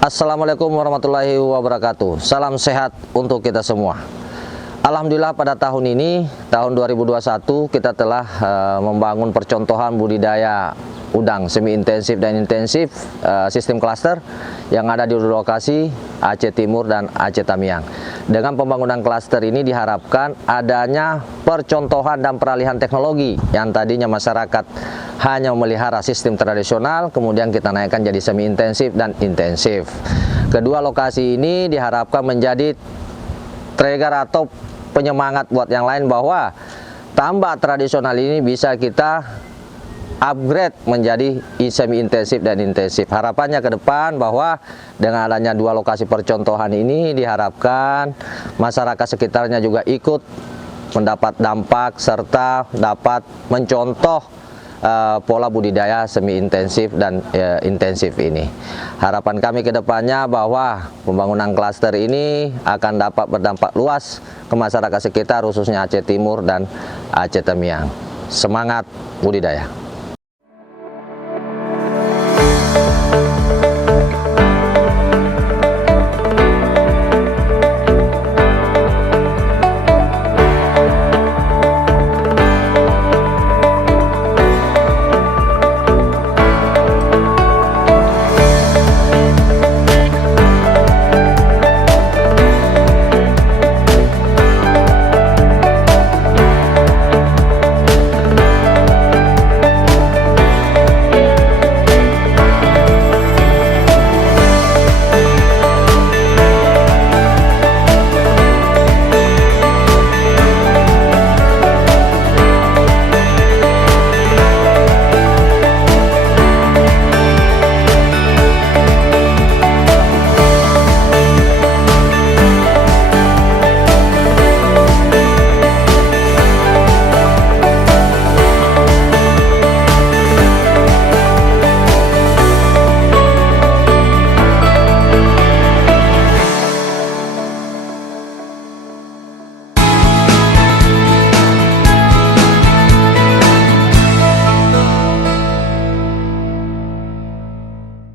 Assalamualaikum warahmatullahi wabarakatuh. Salam sehat untuk kita semua. Alhamdulillah pada tahun ini, tahun 2021, kita telah membangun percontohan budidaya udang semi intensif dan intensif sistem klaster yang ada di lokasi Aceh Timur dan Aceh Tamiang. Dengan pembangunan klaster ini diharapkan adanya percontohan dan peralihan teknologi yang tadinya masyarakat hanya memelihara sistem tradisional, kemudian kita naikkan jadi semi intensif dan intensif. Kedua lokasi ini diharapkan menjadi trigger atau penyemangat buat yang lain bahwa tambak tradisional ini bisa kita upgrade menjadi semi intensif dan intensif. Harapannya ke depan bahwa dengan adanya dua lokasi percontohan ini diharapkan masyarakat sekitarnya juga ikut mendapat dampak serta dapat mencontoh pola budidaya semi intensif dan intensif ini. Harapan kami ke depannya bahwa pembangunan klaster ini akan dapat berdampak luas ke masyarakat sekitar khususnya Aceh Timur dan Aceh Tamiang. Semangat budidaya!